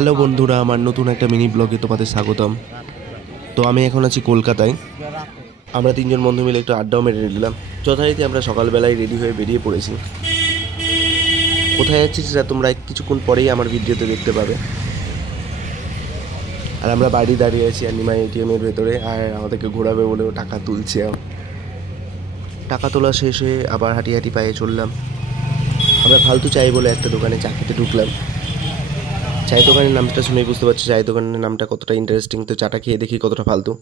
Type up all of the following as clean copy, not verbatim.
Hello বন্ধুরা, আমার নতুন একটা মিনি ব্লগে তোমাদের স্বাগতম। তো আমি এখন আছি কলকাতায়। আমরা তিনজন বন্ধু মিলে একটু আড্ডাও মেরে নিলাম। যথারীতি আমরা সকালবেলায় রেডি হয়ে বেরিয়ে পড়েছি। কোথায় যাচ্ছি সেটা তোমরা কিছুক্ষণ পরেই আমার ভিডিওতে দেখতে পাবে। আর আমরা বাড়ি দাঁড়িয়ে আছি আর নিমাই এটিএমের ভেতরে, আর আমাদেরকে ঘোরাবে বলেও টাকা তুলছে। টাকা তোলা শেষ হয়ে আবার হাঁটি হাঁটি পায়ে চললাম। আমরা ফালতু চাই বলে একটা দোকানে চা খেতে ঢুকলাম। চায়ের দোকানের নামটা শুনেই বুঝতে পারছি চায়ের দোকানের নামটা কতটা ইন্টারেস্টিং। তো চাটা খেয়ে দেখি কতটা ফালতু।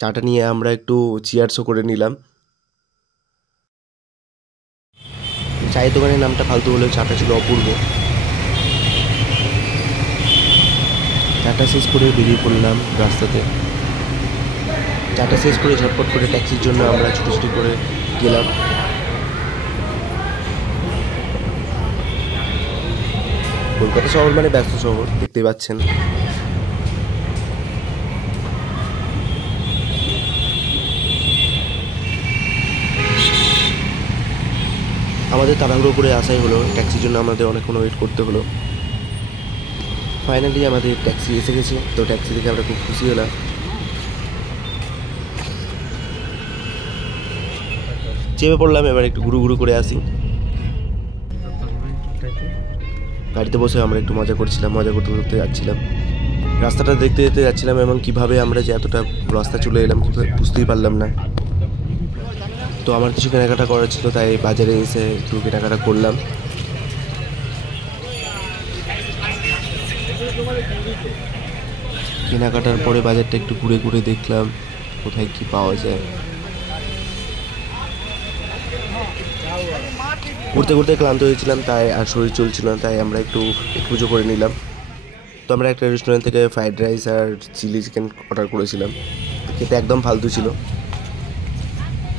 চাটা নিয়ে আমরা একটু চিয়ার্সও করে নিলাম। চায়ের দোকানের নামটা ফালতু হলেও চাটা ছিল অপূর্ব। চাটা শেষ করে বেরিয়ে পড়লাম রাস্তাতে। চাটা শেষ করে ঝটপট করে ট্যাক্সির জন্য আমরা ছুটি করে গেলাম। কলকাতা শহর মানে ব্যস্ত শহর, দেখতেই পাচ্ছেন। আমাদের তাড়াহুড়ো করে আসাই হলো, ট্যাক্সির জন্য আমাদের অনেকক্ষণ ওয়েট করতে হলো। ফাইনালি আমাদের ট্যাক্সি এসে গেছে। তো ট্যাক্সি দেখে আমরা খুব খুশি হলাম। চেপে পড়লাম, এবার একটু ঘুরু ঘুরু করে আসি। গাড়িতে বসে আমরা একটু মজা করছিলাম, মজা করতে করতে যাচ্ছিলাম। রাস্তাটা দেখতে দেখতে যাচ্ছিলাম এবং কিভাবে আমরা যে এতটা রাস্তা চলে এলাম বুঝতেই পারলাম না। তো আমার কিছু কেনাকাটা করার ছিল, তাই বাজারে এসে একটু কেনাকাটা করলাম। কেনাকাটার পরে বাজারটা একটু ঘুরে ঘুরে দেখলাম কোথায় কি পাওয়া যায়। ঘুরতে ঘুরতে ক্লান্ত হয়েছিলাম, তাই আর শরীর চলছিল না, তাই আমরা একটু পুজো করে নিলাম। তো আমরা একটা রেস্টুরেন্ট থেকে ফ্রাইড রাইস আর চিলি চিকেন অর্ডার করেছিলাম। খেতে একদম ফালতু ছিল।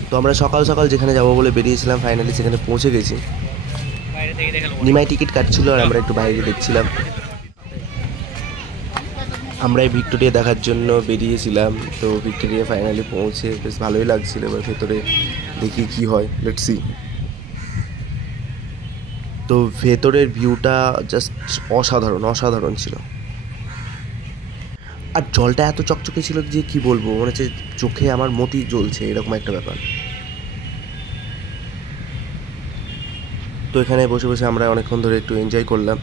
তো আমরা সকাল সকাল যেখানে যাবো বলে বেরিয়েছিলাম, ফাইনালি সেখানে পৌঁছে গেছি। নিমাই টিকিট কাটছিল আর আমরা একটু বাইরে দেখছিলাম। আমরা এই ভিক্টোরিয়া দেখার জন্য বেরিয়েছিলাম। তো ভিক্টোরিয়া ফাইনালি পৌঁছে বেশ ভালোই লাগছিল। এবার ভেতরে দেখি কি হয়, লেটস সি। তো ভেতরের ভিউটা জাস্ট অসাধারণ অসাধারণ ছিল। আর জলটা এত চকচকে ছিল যে কি বলবো, মনে হচ্ছে চোখে আমার মতি জ্বলছে, এরকম একটা ব্যাপার। তো এখানে বসে বসে আমরা অনেকক্ষণ ধরে একটু এনজয় করলাম।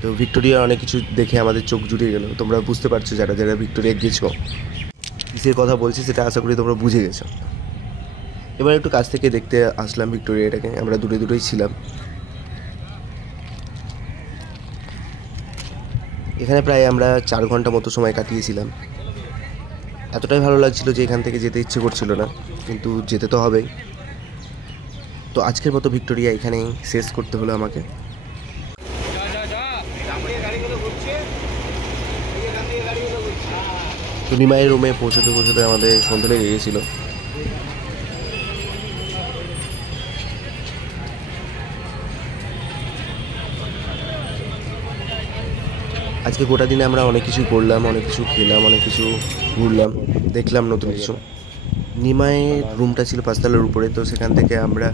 তো ভিক্টোরিয়া অনেক কিছু দেখে আমাদের চোখ জুড়িয়ে গেল। তোমরা বুঝতে পারছো যারা যারা ভিক্টোরিয়া গেছো, কিসের কথা বলছি সেটা আশা করি তোমরা বুঝে গেছো। এবার একটু কাছ থেকে দেখতে আসলাম ভিক্টোরিয়াটাকে। আমরা দূরে দূরেই ছিলাম। এখানে প্রায় আমরা 4 ঘন্টা মতো সময় কাটিয়েছিলাম। এতটাই ভালো লাগছিল যে এখান থেকে যেতে ইচ্ছে করছিল না, কিন্তু যেতে তো হবেই। তো আজকের মতো ভিক্টোরিয়া এখানেই শেষ করতে হলো আমাকে। তো নিমাইয়ের রুমে পৌঁছতে পৌঁছতে আমাদের সন্ধ্যে লেগে গিয়েছিল। আজকে গোটা দিনে আমরা অনেক কিছু করলাম, অনেক কিছু খেলাম, অনেক কিছু ঘুরলাম, দেখলাম নতুন কিছু। নিমাইয়ের রুমটা ছিল 5 তলার উপরে। তো সেখান থেকে আমরা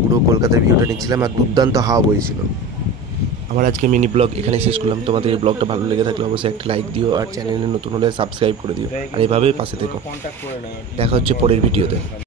পুরো কলকাতার ভিউটা নিচ্ছিলাম আর দুর্দান্ত হাওয়া বইছিল। আমার আজকে মিনি ব্লগ এখানে শেষ করলাম। তোমাদের এই ব্লগটা ভালো লেগে থাকলে অবশ্যই একটা লাইক দিও, আর চ্যানেলে নতুন হলে সাবস্ক্রাইব করে দিও, আর এভাবেই পাশে থেকো। দেখা হচ্ছে পরের ভিডিওতে।